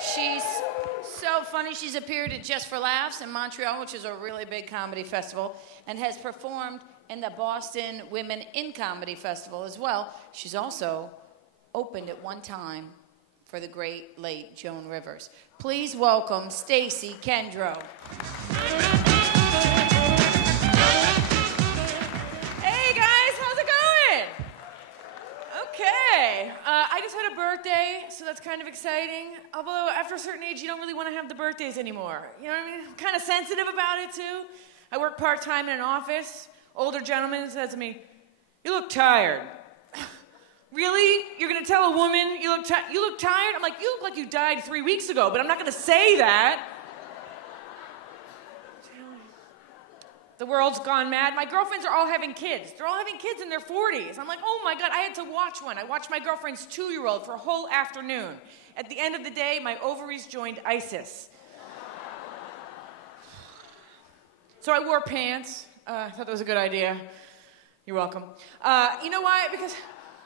She's so funny. She's appeared at Just for Laughs in Montreal, which is a really big comedy festival, and has performed in the Boston Women in Comedy Festival as well. She's also opened at one time for the great late Joan Rivers. Please welcome Stacy Kendro. Hey guys, how's it going? Okay, I just had a birthday, so that's kind of exciting. Although after a certain age, you don't really want to have the birthdays anymore. You know what I mean? I'm kind of sensitive about it too. I work part-time in an office. Older gentleman says to me, "You look tired." Really? You're gonna tell a woman you look tired? I'm like, you look like you died 3 weeks ago, but I'm not gonna say that. The world's gone mad. My girlfriends are all having kids. They're all having kids in their 40s. I'm like, oh my God, I had to watch one. I watched my girlfriend's 2-year-old for a whole afternoon. At the end of the day, my ovaries joined ISIS. So I wore pants. I thought that was a good idea. You're welcome. You know why? Because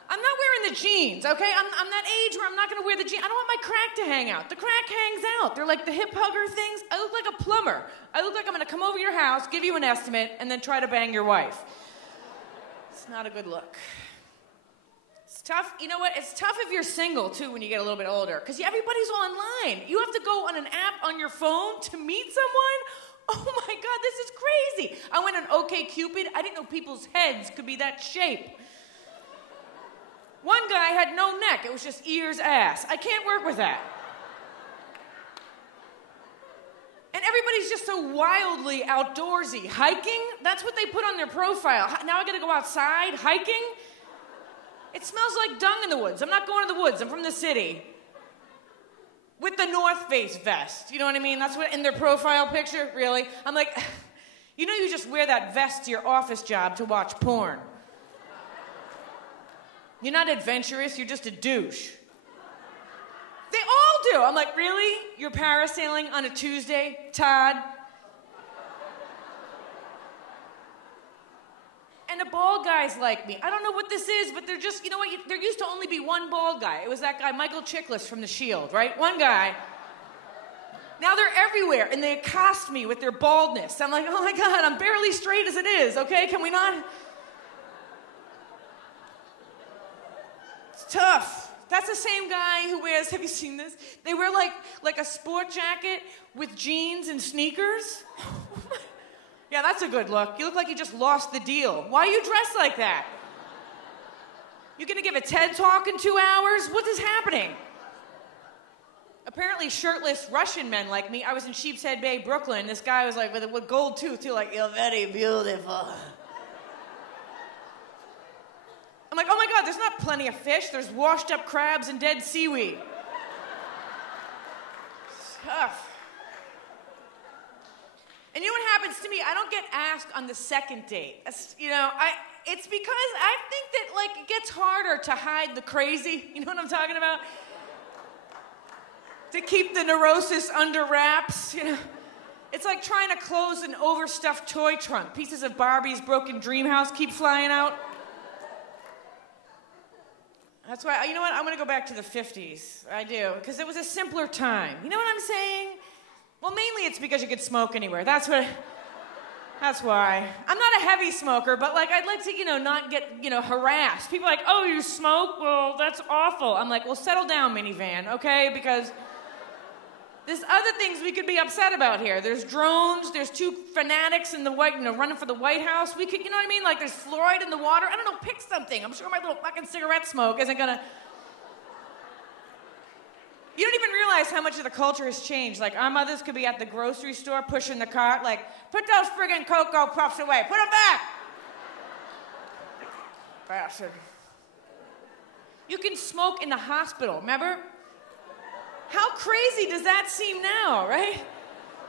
I'm not wearing the jeans, okay? I'm that age where I'm not gonna wear the jeans. I don't want my crack to hang out. The crack hangs out. They're like the hip hugger things. I look like a plumber. I look like I'm gonna come over your house, give you an estimate, and then try to bang your wife. It's not a good look. It's tough. You know what? It's tough if you're single, too, when you get a little bit older, because everybody's online. You have to go on an app on your phone to meet someone? Oh my God, this is crazy. I went on OkCupid. I didn't know people's heads could be that shape. One guy had no neck. It was just ears, ass. I can't work with that. And everybody's just so wildly outdoorsy. Hiking? That's what they put on their profile. Now I gotta go outside hiking? It smells like dung in the woods. I'm not going to the woods. I'm from the city. With the North Face vest. You know what I mean? That's what in their profile picture, really? I'm like, you know you just wear that vest to your office job to watch porn. You're not adventurous, you're just a douche. They all do. I'm like, really? You're parasailing on a Tuesday, Todd? And the bald guys like me. I don't know what this is, but they're just, you know what? There used to only be one bald guy. It was that guy, Michael Chiklis from The Shield, right? One guy. Now they're everywhere, and they accost me with their baldness. I'm like, oh my God, I'm barely straight as it is, okay? Can we not? It's tough. That's the same guy who wears, have you seen this? They wear like a sport jacket with jeans and sneakers. Yeah, that's a good look. You look like you just lost the deal. Why are you dressed like that? You gonna give a TED talk in 2 hours? What is happening? Apparently shirtless Russian men like me. I was in Sheepshead Bay, Brooklyn. This guy was like with gold tooth too, like, you're very beautiful. I'm like, oh my God, there's not plenty of fish. There's washed up crabs and dead seaweed. It's tough. And you know what happens to me? I don't get asked on the second date. It's because I think that, like, it gets harder to hide the crazy. You know what I'm talking about? To keep the neurosis under wraps, you know? It's like trying to close an overstuffed toy trunk. Pieces of Barbie's broken dream house keep flying out. That's why, you know what? I'm gonna go back to the 50s. I do, because it was a simpler time. You know what I'm saying? Well, mainly it's because you could smoke anywhere. That's why. I'm not a heavy smoker, but like I'd like to, not get, harassed. People are like, oh, you smoke? Well, that's awful. I'm like, well, settle down, minivan, okay? Because there's other things we could be upset about here. There's drones, there's 2 fanatics in the running for the White House. We could, you know what I mean? Like there's fluoride in the water. I don't know, pick something. I'm sure my little fucking cigarette smoke isn't gonna... You don't even realize how much of the culture has changed. Like, our mothers could be at the grocery store pushing the cart, like, put those friggin' Cocoa Puffs away. Put them back! Bastard. You can smoke in the hospital, remember? How crazy does that seem now, right?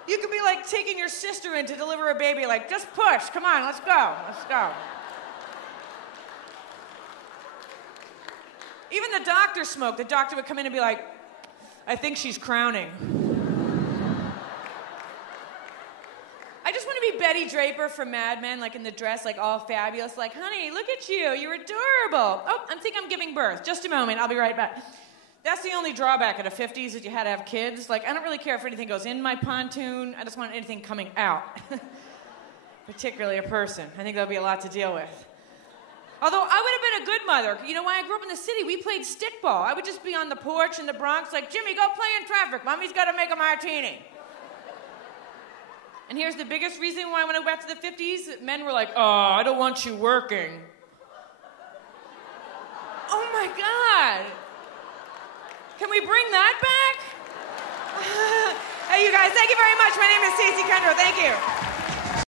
You could be, like, taking your sister in to deliver a baby, like, just push. Come on, let's go. Let's go. Even the doctor smoked. The doctor would come in and be like, I think she's crowning. I just want to be Betty Draper from Mad Men, like in the dress, like all fabulous, like, honey, look at you, you're adorable. Oh, I think I'm giving birth. Just a moment, I'll be right back. That's the only drawback of the 50s, that you had to have kids. Like, I don't really care if anything goes in my pontoon. I just want anything coming out. Particularly a person. I think that'll be a lot to deal with. Although, I would have been a good mother. You know why? I grew up in the city. We played stickball. I would just be on the porch in the Bronx like, Jimmy, go play in traffic. Mommy's got to make a martini. And here's the biggest reason why when I went back to the 50s, men were like, oh, I don't want you working. Oh, my God. Can we bring that back? Hey, you guys, thank you very much. My name is Stacy Kendro. Thank you.